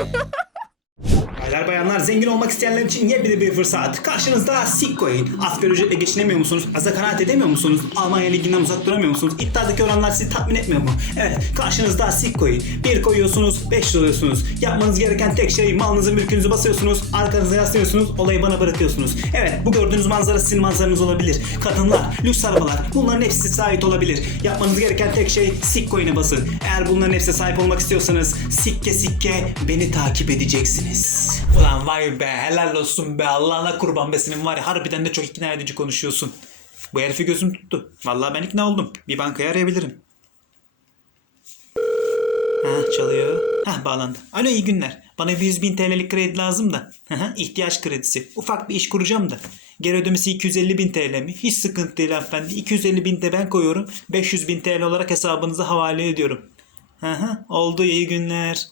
Ha ha ha! Baylar bayanlar zengin olmak isteyenler için yepyeni bir fırsat. Karşınızda Sitcoin. Asgari ücretle geçinemiyor musunuz? Aza kanaat edemiyor musunuz? Almanya liginden uzak duramıyor musunuz? İddiadaki oranlar sizi tatmin etmiyor mu? Evet karşınızda Sitcoin. Bir koyuyorsunuz 5 alıyorsunuz. Yapmanız gereken tek şey malınızı mülkünüzü basıyorsunuz. Arkanıza yaslıyorsunuz. Olayı bana bırakıyorsunuz. Evet bu gördüğünüz manzara sizin manzaranız olabilir. Kadınlar, lüks arabalar bunların hepsi size ait olabilir. Yapmanız gereken tek şey Sitcoin'e basın. Eğer bunların hepsine sahip olmak istiyorsanız sikke sikke beni takip edeceksiniz. Ulan vay be helal olsun be Allah'ına kurban be senin var ya harbiden de çok ikna edici konuşuyorsun. Bu herifi gözüm tuttu. Vallahi ben ikna oldum. Bir bankaya arayabilirim. Ha çalıyor. Ha bağlandı. Alo iyi günler. Bana bir 100 bin TL'lik kredi lazım da. Hı, ihtiyaç kredisi. Ufak bir iş kuracağım da. Geri ödemesi 250 bin TL mi? Hiç sıkıntı değil hanımefendi. 250 bin de ben koyuyorum. 500 bin TL olarak hesabınıza havale ediyorum. Hı, oldu iyi günler.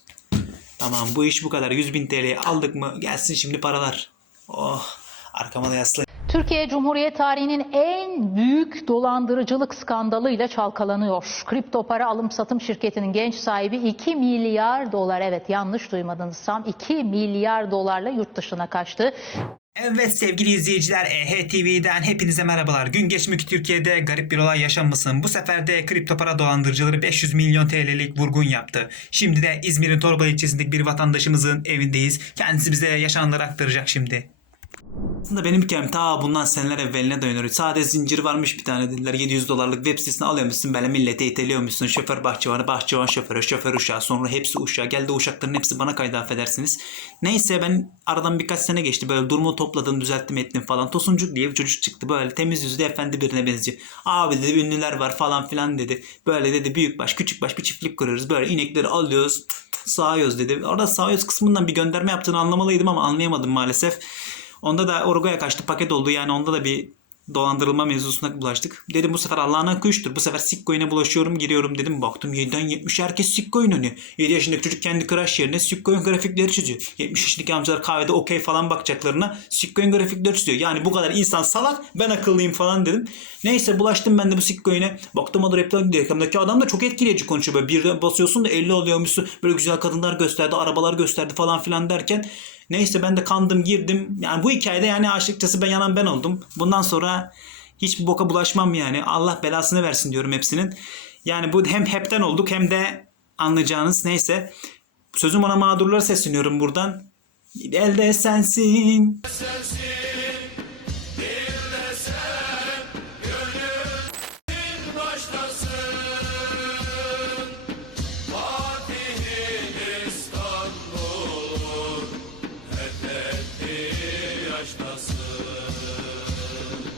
Tamam bu iş bu kadar. 100 bin TL'yi aldık mı gelsin şimdi paralar. Oh arkama da yaslı. Türkiye Cumhuriyet tarihinin en büyük dolandırıcılık skandalıyla çalkalanıyor. Kripto para alım satım şirketinin genç sahibi 2 milyar dolar evet yanlış duymadınız tam 2 milyar dolarla yurt dışına kaçtı. Evet sevgili izleyiciler EHTV'den hepinize merhabalar. Gün geçmek Türkiye'de garip bir olay yaşanmasın. Bu sefer de kripto para dolandırıcıları 500 milyon TL'lik vurgun yaptı. Şimdi de İzmir'in Torbalı ilçesindeki bir vatandaşımızın evindeyiz. Kendisi bize yaşananları aktaracak şimdi. Aslında benim hikayem ta bundan seneler evveline dayanıyor. Sade zincir varmış bir tane dediler. 700 dolarlık web sitesini alıyormuşsun böyle millete iteliyormuşsun. Şoför bahçıvanı, bahçıvan şoförü, şoför uşağı. Sonra hepsi uşağı. Geldi uşakların hepsi bana kaydı affedersiniz. Neyse ben aradan birkaç sene geçti. Böyle durumu topladım, düzelttim ettim falan. Tosuncuk diye bir çocuk çıktı. Böyle temiz yüzlü efendi birine benziyor. Abi dedi ünlüler var falan filan dedi. Böyle dedi büyük baş, küçük baş bir çiftlik kuruyoruz. Böyle inekleri alıyoruz. Sağıyoruz dedi. Orada sağıyoruz kısmından bir gönderme yaptığını anlamalıydım ama anlayamadım maalesef. Onda da Orgo'ya kaçtı paket oldu. Yani onda da bir dolandırılma mevzusuna bulaştık. Dedim bu sefer Allah'ına kuştur. Bu sefer Sitcoin'e bulaşıyorum giriyorum dedim. Baktım 7'den 70 herkes Sitcoin oynuyor. 7 yaşındaki çocuk kendi crash yerine Sitcoin grafikleri çiziyor. 70 yaşındaki amcalar kahvede okey falan bakacaklarına Sitcoin grafikleri çiziyor. Yani bu kadar insan salak ben akıllıyım falan dedim. Neyse bulaştım ben de bu Sitcoin'e. Baktım o da reklam reklamdaki adam da çok etkileyici konuşuyor. Böyle bir basıyorsun da 50 oluyormuşsun. Böyle güzel kadınlar gösterdi, arabalar gösterdi falan filan derken Neyse ben de kandım girdim. Yani bu hikayede yani açıkçası ben yanan ben oldum. Bundan sonra hiçbir boka bulaşmam yani. Allah belasını versin diyorum hepsinin. Yani bu hem hepten olduk hem de anlayacağınız neyse. Sözüm ona mağdurlara sesleniyorum buradan. Elde sensin. sensin. Başlasın.